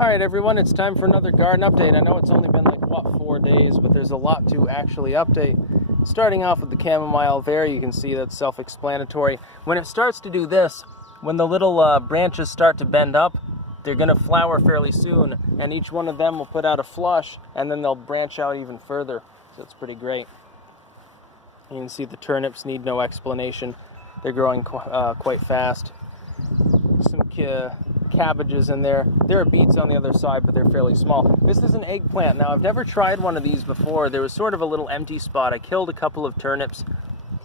Alright everyone, it's time for another garden update. I know it's only been like, 4 days, but there's a lot to actually update. Starting off with the chamomile there, you can see that's self-explanatory. When it starts to do this, when the little branches start to bend up, they're going to flower fairly soon, and each one of them will put out a flush, and then they'll branch out even further. So it's pretty great. You can see the turnips need no explanation. They're growing quite fast. Some cabbages in there. There are beets on the other side, but they're fairly small. This is an eggplant. Now, I've never tried one of these before. There was sort of a little empty spot. I killed a couple of turnips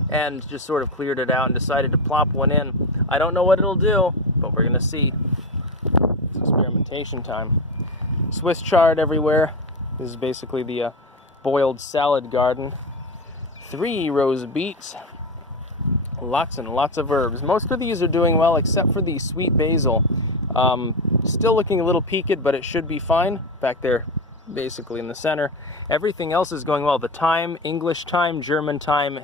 and just sort of cleared it out and decided to plop one in. I don't know what it'll do, but we're going to see. It's experimentation time. Swiss chard everywhere. This is basically the boiled salad garden. 3 rows of beets. Lots and lots of herbs. Most of these are doing well except for the sweet basil. Still looking a little peaked, but it should be fine. Back there, basically in the center. Everything else is going well. The thyme, English thyme, German thyme,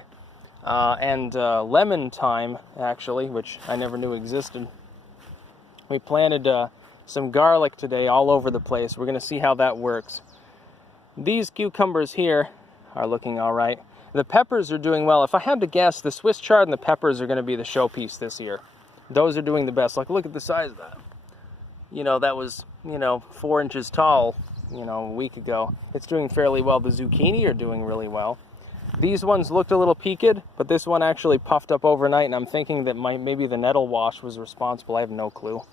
and lemon thyme, actually, which I never knew existed. We planted some garlic today all over the place. We're going to see how that works. These cucumbers here are looking all right. The peppers are doing well. If I had to guess, the Swiss chard and the peppers are going to be the showpiece this year. Those are doing the best. Like, look at the size of that. You know, that was, 4 inches tall, a week ago. It's doing fairly well. The zucchini are doing really well. These ones looked a little peaked, but this one actually puffed up overnight, and I'm thinking that maybe the nettle wash was responsible. I have no clue.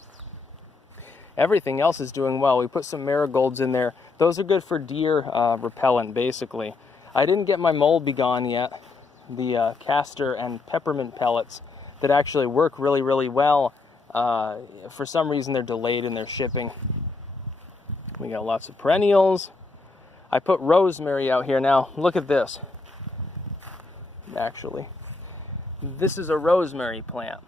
Everything else is doing well. We put some marigolds in there. Those are good for deer repellent, basically. I didn't get my mold begone yet. The castor and peppermint pellets that actually work really, really well. For some reason, they're delayed in their shipping. We got lots of perennials. I put rosemary out here now. Look at this. Actually, this is a rosemary plant,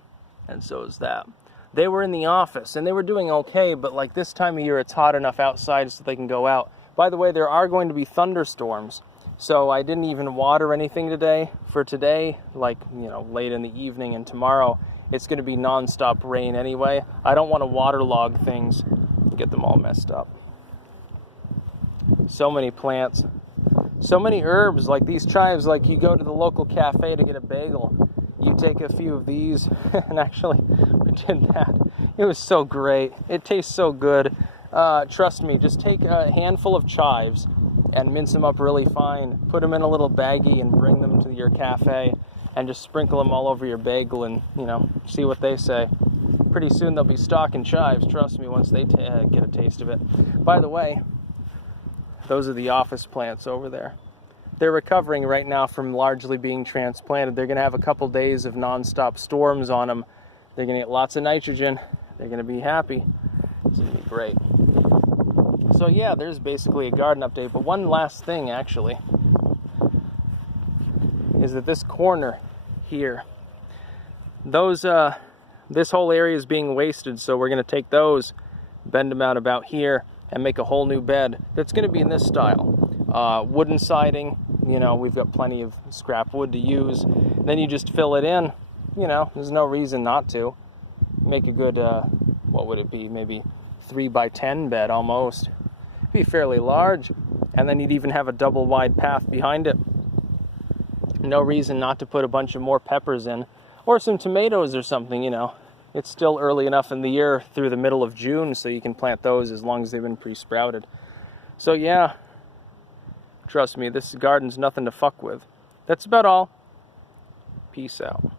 and so is that. They were in the office, and they were doing okay, but like this time of year, it's hot enough outside so they can go out. By the way, there are going to be thunderstorms. So I didn't even water anything today. For today, like, late in the evening, and tomorrow, it's going to be non-stop rain anyway. I don't want to waterlog things and get them all messed up. So many plants. So many herbs, like these chives, like you go to the local cafe to get a bagel. You take a few of these, and actually, we did that. It was so great. It tastes so good. Trust me, just take a handful of chives and mince them up really fine, put them in a little baggie and bring them to your cafe and just sprinkle them all over your bagel and, see what they say. Pretty soon they'll be stocking chives, trust me, once they get a taste of it. By the way, those are the office plants over there. They're recovering right now from largely being transplanted. They're going to have a couple days of non-stop storms on them. They're going to get lots of nitrogen. They're going to be happy. It's going to be great. So yeah, there's basically a garden update, but one last thing actually is that this corner here, this whole area is being wasted, so we're going to take those, bend them out about here, and make a whole new bed that's going to be in this style. Wooden siding, we've got plenty of scrap wood to use. Then you just fill it in, there's no reason not to. Make a good, what would it be, maybe 3x10 bed almost. Be fairly large, and then you'd even have a double wide path behind it. No reason not to put a bunch of more peppers in, or some tomatoes or something. It's still early enough in the year through the middle of June, so you can plant those as long as they've been pre-sprouted. So yeah, trust me, this garden's nothing to fuck with. That's about all. Peace out.